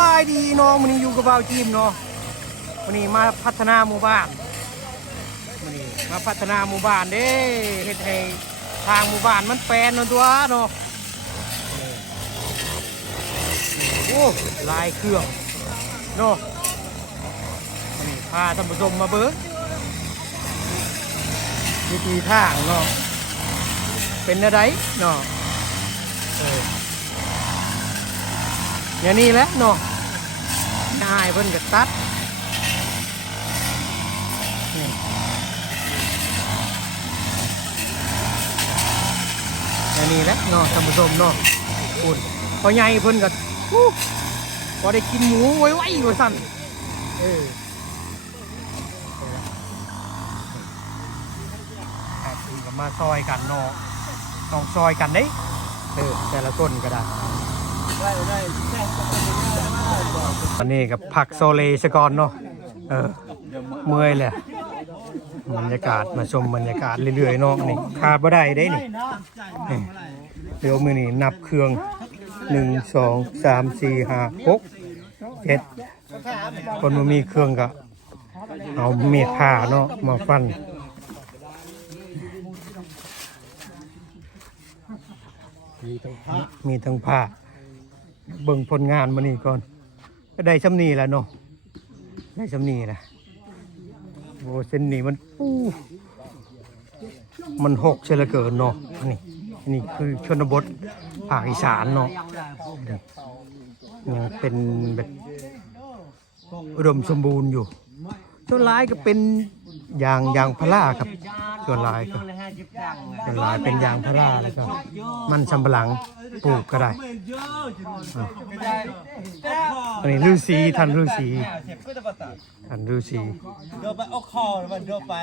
บายดีเนาะมันนี้อยู่กับบ่าวจีมเนาะมันนี้มาพัฒนาหมู่บ้านมันนี้มาพัฒนาหมู่บ้านเด้เฮ็ดให้ทางหมู่บ้านมันแปลนนตัวเนาะโอ้ลายเครื่องเนาะมันนี้พาท่านผู้ชมมาเบิ้งวิธีทางเนาะเป็นอะไรเนาะเอออย่างนี้แหละเนาะ ง่ายเพิ่นก็ตัดนี่อย่างนี้แหละเนาะท่านผู้ชมเนาะคุณพอใหญ่เพิ่นก็พอได้กินหมูไว้ไว้ว่าสั่นเออกับมาซอยกันเนาะต้องซอยกันเด้เออแต่ละต้นก็ได้ได้ได้ วันนี้กับผักโซเลสกอนเนาะเออเมื่อยเลยบรรยากาศมาชมบรรยากาศเรื่อยๆเนาะนี่ขาดบ่ได้ได้นี่นี่เดี๋ยวมือนี่นับเครื่องหนึ่งสองสามสี่ห้าหกเจ็ดคนมันมีเครื่องก็เอาเมีดผ่าเนาะมาฟันมีทั้งผ้าเบิ่งผลงานมานี่ก่อน ก็ได้ชำนีแหล้วเนาะได้ชำนีแหละโอ้เส้นนี้มันปูมันหกเชลเกินเนาะนี่นี่คือชนบทภาคอีสานเนาะยังเป็นแบบอุดมสมบูรณ์อยู่ต้นหลายก็เป็น ยางยางพาราครับ ส่วนหลายก็ส่วนหลายเป็นยางพาราแล้วก็มันสำปะหลังปลูกก็ได้อันนี้ฤาษีท่านฤาษีท่านฤาษีเดินไปเอาคอมันเดินไป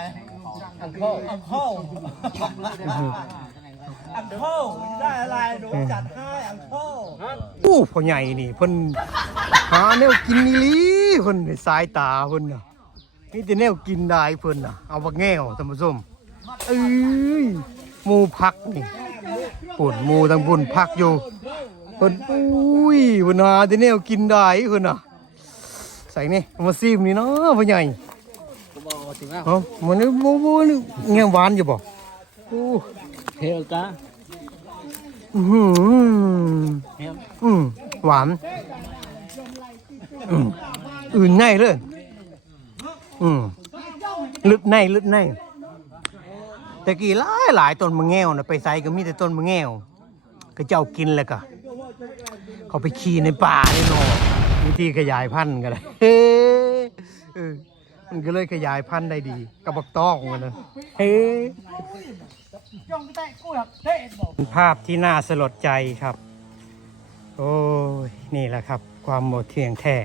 อังโคอังโคอังโคได้อะไรหนูจัดให้อังโคอู้พ่อใหญ่นี่เพิ่นหาแนวกินนี่ลีเพิ่นในสายตาเพิ่นน่ะ นี่แต่แนวกินได้เพิ่นน่ะ เอาบักแง่วท่านผู้ชมเอ้ยหมูพักนี่ปุ่นหมูทั้งปุ่นพักอยู่เพิ่นอุ้ยเพิ่นหาแต่แนวกินได้เพิ่นน่ะ ใส่นี่เอามาซีมนี่เนาะพ่อใหญ่เอ้ามันนี่บ่บ่นี่แง่หวานอยู่บ่โอ้เฮลกาอื้อหืออืมหวานอืมอื่นในเลย อืมลึกในลึกในแต่กี้หลายหลายต้นมะแง่วนะไปใส่ก็มีแต่ต้นมะแง่วก็เจ้ากินแล้วก็เขาไปขี่ในป่าในนอวิธีขยายพันธุ์กันเลยเฮ้เออมันก็เลยขยายพันธุ์ได้ดีกับบักตองมันนะเฮ้ภาพที่น่าสลดใจครับ โอ้ยนี่แหละครับ ความหมดเที่ยงแท้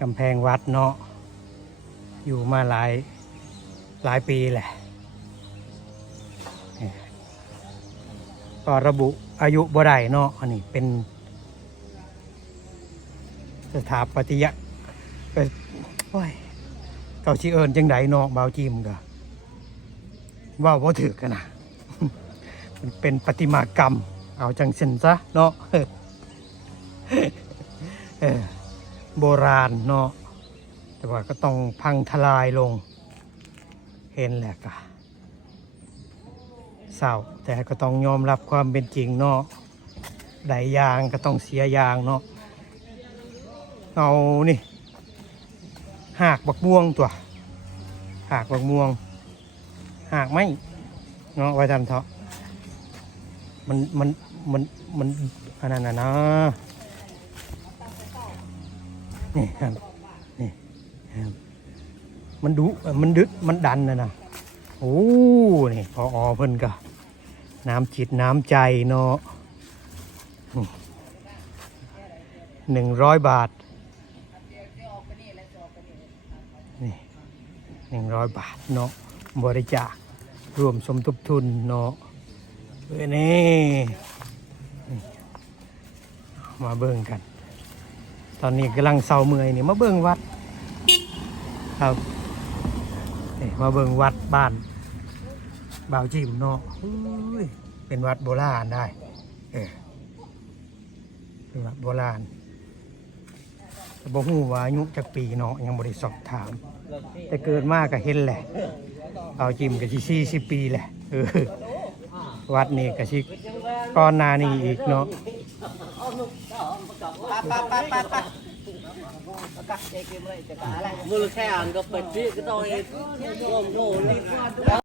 กำแพงวัดเนาะ อยู่มาหลายหลายปีแหละนี่ก็ระบุอายุบ่ได้เนาะอันนี้เป็น สถาปัตยะก็โอ้ยเก่าชื่อเอิญจังไดเนาะเบาจิมก็ว่าบ่ถือกันนะมันเป็นประติมากรรม เอาจังเซนซะเนาะเออโบราณเนาะ แต่ว่าก็ต้องพังทลายลง เห็นแหละกะเศร้าแต่ก็ต้องยอมรับความเป็นจริงเนาะใดยางก็ต้องเสียยางเนาะเอานี่หากบักม่วงตัวหากบักม่วง หากไม่เนาะไว้ทำเถาะมันมันมันมันอันนั้นนะนะนี่ครับนี่ ครับมันดุมันดึดมันดันนะนะโอ้นี่พออเพิ่นก็น้ำจิตน้ำใจเนาะหนึ่งร้อยบาทนี่หนึ่งร้อยบาทเนาะบริจาครวมสมทบทุนเนาะเอ้ยนี่นี่มาเบิ่งกัน ตอนนี้กำลังเศร้าเมื่อยนี่มาเบิ่งวัด ครับนี่มาเบิงวัดบ้านบ่าวจิมเนาะอุ้ยเป็นวัดโบราณได้ เออเป็นวัดโบราณบ่ฮู้ว่าอายุจักปีเนาะยังบ่ได้สอบถาม แต่เกิดมาก็เห็นแหละเอาจิมก็สิ40ปีแหละเออวัดนี่ก็สิก่อนหน้านี้อีกเนาะ มือแค่อ่า